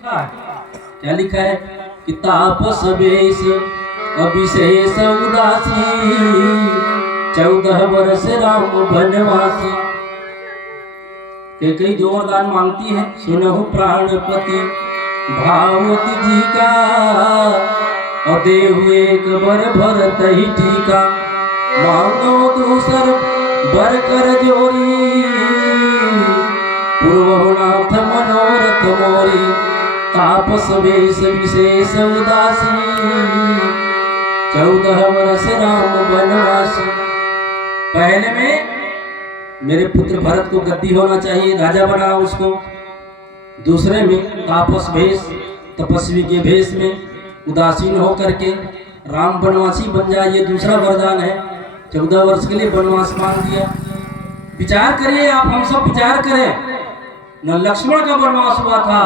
क्या लिखा है कि तापस वेश अभिशेष उदासी 14 वर्ष राम वनवासी। कई जो वरदान मांगती है, सुनहु प्राणपति भावती जी का और देहु एक बर भरत ही टीका। मांगो दूसर बर कर जोरी पूर्वनाथ मनोरथ मोरी। तापस वेश विशेष उदासी 14 वर्ष राम वनवासी। पहले में मेरे पुत्र भरत को गद्दी होना चाहिए, राजा बनाओ उसको। दूसरे में तापस वेश, तपस्वी के भेष में उदासीन होकर के राम वनवासी बन जाए, ये दूसरा वरदान है। 14 वर्ष के लिए वनवास मांग दिया। विचार करिए आप, हम सब विचार करें। न लक्ष्मण का वनवास हुआ था,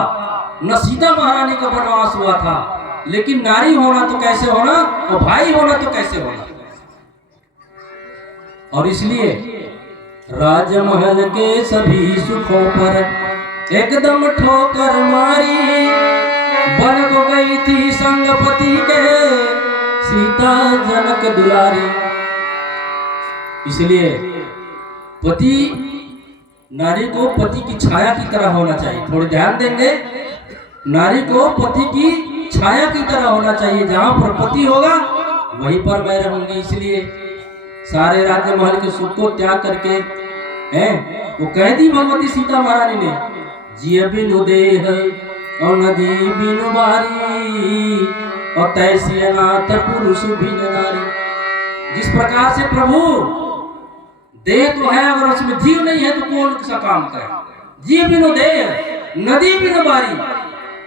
न सीता महारानी का वनवास हुआ था, लेकिन नारी होना तो कैसे होना और भाई होना तो कैसे होना। और इसलिए राजमहल के सभी सुखों पर एकदम ठोकर मारी। बन को गई थी संगपति के सीता जनक दुलारी। इसलिए पति, नारी को पति की छाया की तरह होना चाहिए। थोड़े ध्यान देंगे, नारी को पति की छाया की तरह होना चाहिए। जहां पर पति होगा वहीं पर मैं रहूंगी। इसलिए सारे राज्य महल के सुख को त्याग करके वो कह दी भगवती सीता महारानी ने, जिय बिनु देह और नदी बिनु बारी और तैसी अनाथ पुरुष बिन नारी। जिस प्रकार से प्रभु देह तो है, अगर उसमें जीव नहीं है तो कौन सा काम करे। जीव बिनु देह, नदी बिनु बारी।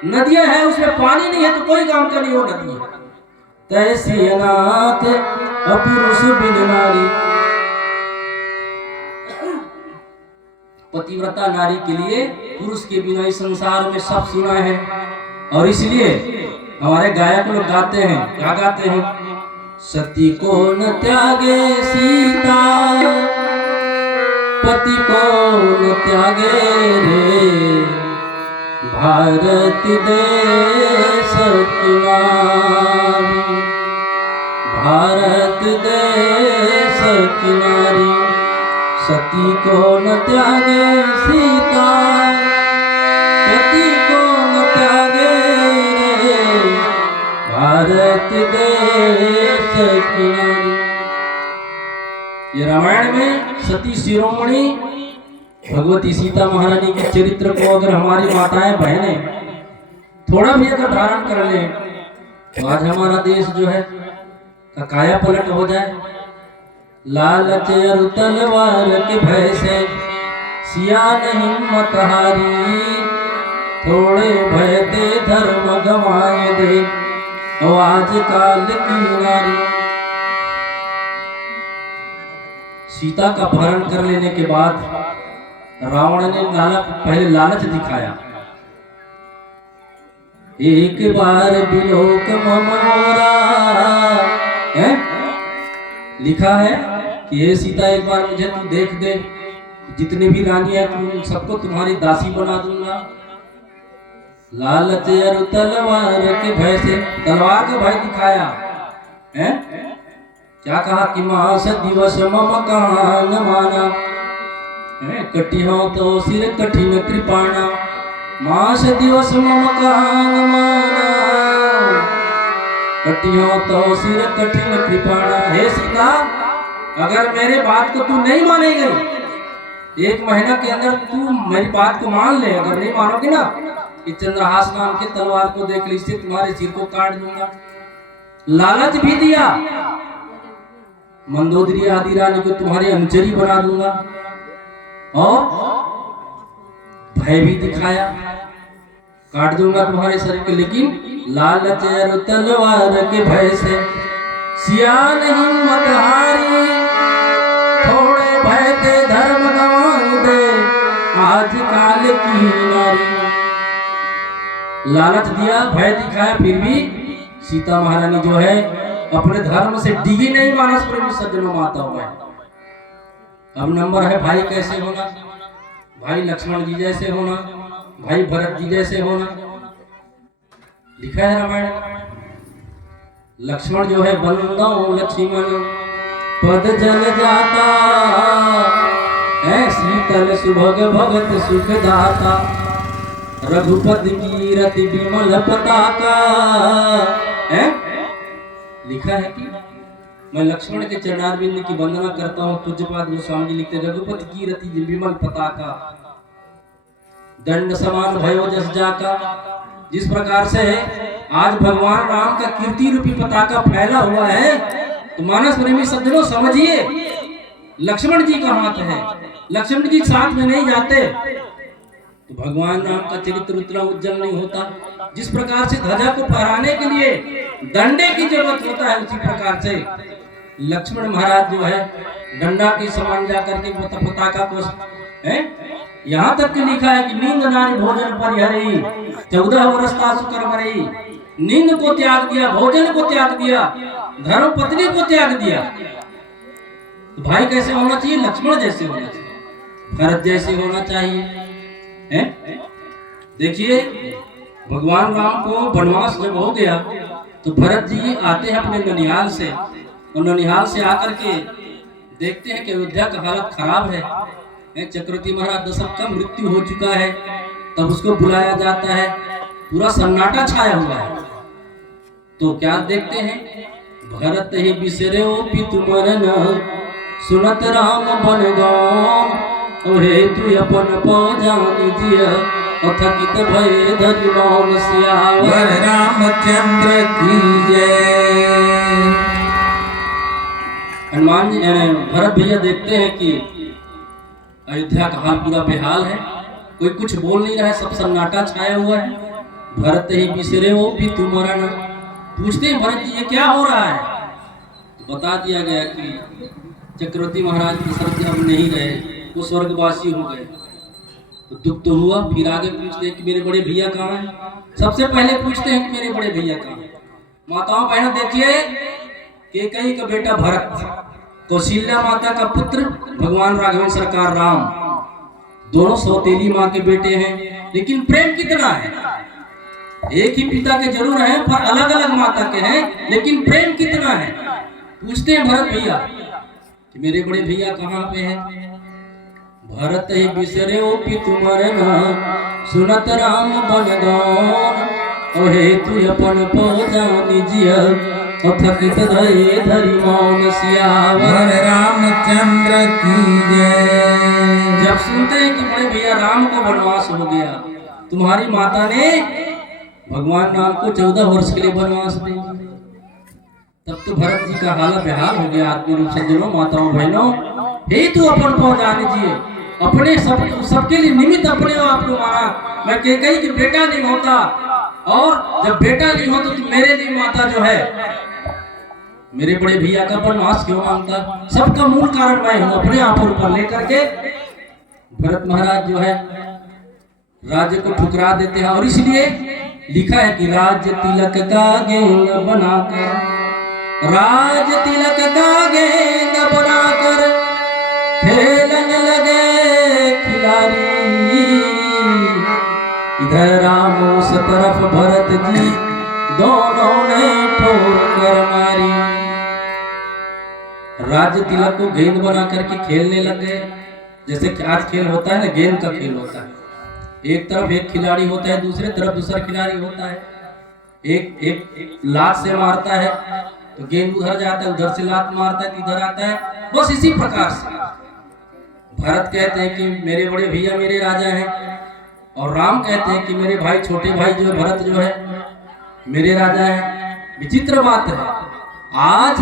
नदियां है उसमें पानी नहीं है तो कोई काम का नहीं हो नदी। तैसी अनाथ पुरुष बिन नारी। पतिव्रता नारी के लिए पुरुष के बिना इस संसार में सब सुना है। और इसलिए हमारे गायक लोग गाते हैं, क्या गाते हैं? सती को न त्यागे सीता, पति को न त्यागे रे, भारत देश की नारी, भारत देश की नारी। सती को न त्यागे सीता, पति को न त्यागे रे, भारत देश की नारी। ये रामायण में सती शिरोमणि भगवती सीता महारानी के चरित्र को अगर हमारी माताएं बहनें थोड़ा भी अगर धारण कर ले तो आज हमारा देश जो है का काया पलट हो जाए। लालच और तलवार के भय से सियान हिम्मत हारी, थोड़े भय दे धर्म गवाए दे और आज काल की नारी। सीता का अपहरण कर लेने के बाद रावण ने पहले लालच दिखाया। एक बार बिलोक ममोरा है, लिखा है कि ये सीता एक बार मुझे तू देख दे, जितनी भी रानी है तुम सबको तुम्हारी दासी बना दूंगा। लालच और तलवार के भय से, तलवार का भय दिखाया है। क्या कहा कि मास दिवस मम कान माना, कटिहो तो सिर कठिन कृपाणा। मास दिवस मम कान माना, कटिहो तो सिर कठिन कृपाणा। हे सीता, अगर मेरे बात को तू नहीं मानेगी, 1 महीना के अंदर तू मेरी बात को मान ले। अगर नहीं मानोगी ना, कि चंद्रहास नाम के तलवार को देख ली, इससे तुम्हारे सिर को काट दूंगा। लालच भी दिया, मंदोदरी आदि रानी को तुम्हारी अनुचरी बना दूंगा। और भय भी दिखाया, काट दूंगा तुम्हारे शरीर को। लेकिन लालच और तलवार के भय से सियान हिम्मत हारी, थोड़े भय थे धर्म गंवाए दे आज काल की नारी। लालच दिया, भय दिखाया, फिर भी सीता महारानी जो है अपने धर्म से डिगी नहीं। मानस प्रेमी सज्जनों माताओं में अब नंबर है भाई कैसे होना, भाई लक्ष्मण जी जैसे होना, भाई भरत जी जैसे होना। लिखा है रामायण। लक्ष्मण जो है बंदो लक्ष्मण पद जल जाता, ऐसी तल सुभग भगत सुख दाता, रघुपति कीरति विमल पताका। है लिखा है कि मैं लक्ष्मण के चरणारविंद की वंदना करता हूँ। पूज्यपाद गोस्वामी जी लिखते रघुपति कीरति विमल पताका, दंड समान भयो जस जाका। जिस प्रकार से आज भगवान राम का कीर्ति रूपी पताका फैला हुआ है, तो मानस प्रेमी सज्जनों समझिए लक्ष्मण जी का हाथ है। लक्ष्मण जी साथ में नहीं जाते तो भगवान राम का चरित्र उतना उज्जवल नहीं होता। जिस प्रकार से ध्वजा को फहराने के लिए डंडे की जरूरत होता है, उसी प्रकार से लक्ष्मण महाराज जो है डंडा के समान जाकर के पताका को है। यहाँ तक कि लिखा है कि नींद नारी भोजन परिहरी, 14 वर्ष तासु कर मरई। नींद को त्याग दिया, भोजन को त्याग दिया, धर्म पत्नी को त्याग दिया। तो भाई कैसे होना चाहिए? लक्ष्मण जैसे होना चाहिए, भरत जैसे होना चाहिए। हैं? देखिए भगवान राम को वनवास जब हो गया तो भरत जी आते हैं अपने ननिहाल से, और ननिहाल से आकर के देखते हैं कि अयोध्या का हालत खराब है। चक्रवर्ती महाराज दशरथ का मृत्यु हो चुका है। तब उसको बुलाया जाता है, पूरा सन्नाटा छाया हुआ है। तो क्या देखते हैं? भरत ही बिसरे पितु मरन, सुनत राम बन गौन, ओहे तू अपन पौजानी जिया, अथकित भय धरि मौन सियावर रामचंद्र की जय। हनुमान जी भरत भैया देखते हैं कि अयोध्या का हाल पूरा बेहाल है, कोई कुछ बोल नहीं रहा है, सब सन्नाटा छाया हुआ है। भरत ही बिसरे हो पितु मरन, पूछते हैं भरत जी ये क्या हो रहा है? तो बता दिया गया कि चक्रवर्ती महाराज दशरथ जी अब नहीं रहे, वो स्वर्गवासी हो गए। तो दुख तो हुआ। फिर आगे पूछते हैं कि मेरे बड़े भैया कहाँ हैं? सबसे पहले पूछते हैं कि मेरे बड़े भैया कहाँ हैं। माताओं बहनों देखिए, कैकेयी का बेटा भरत, कौशल्या माता का पुत्र भगवान राघवेंद्र सरकार राम, दोनों सौतेली माँ के बेटे हैं, लेकिन प्रेम कितना है? एक ही पिता के जरूर हैं पर अलग अलग माता के हैं, लेकिन प्रेम कितना है? पूछते हैं भरत भैया कि मेरे बड़े भैया कहाँ पे हैं? भरत ही बिसरे पितु मरन, सुनत राम बन गौन, ओहे तू अपन पौजानी जिया, अथकित भय धरि मौन सियावर रामचंद्र की जय। जब सुनते हैं कि बड़े भैया राम को वनवास हो गया, तुम्हारी माता ने भगवान राम को 14 वर्ष के लिए वनवास दे, तब तो भरत जी का हाल बेहाल हो गया। आदमी रूप सज्जनों, माताओं बहनों, हे तू अपन पौजानी जिए, अपने सबके लिए निमित्त अपने आप को माना। मैं कैकेयी कि बेटा नहीं होता, और जब बेटा नहीं होता तो मेरे लिए माता जो है, मेरे बड़े भैया का वनवास क्यों मांगता? सबका मूल कारण मैं हूं, अपने आप ऊपर लेकर के भरत महाराज जो है राज्य को ठुकरा देते हैं। और इसलिए लिखा है कि राज्य तिलक का गेंद बनाकर, राज तिलक का गेंद बनाकर खेलने लगे खिलाड़ी, इधर राम उस तरफ भरत जी, दोनों ने ठोकर मारी। राज्य तिलक को गेंद बना करके खेलने लग गए। जैसे कि आज खेल होता है ना, गेंद का खेल होता है, एक तरफ एक खिलाड़ी होता है, दूसरे तरफ दूसरा खिलाड़ी होता है। एक लात से मारता है तो गेंद उधर जाता है, उधर से लात मारता है तो इधर आता है। बस इसी प्रकार से भरत कहते हैं कि मेरे बड़े भैया मेरे राजा हैं, और राम कहते हैं कि मेरे भाई छोटे भाई जो है भरत जो है मेरे राजा हैं। विचित्र बात है, आज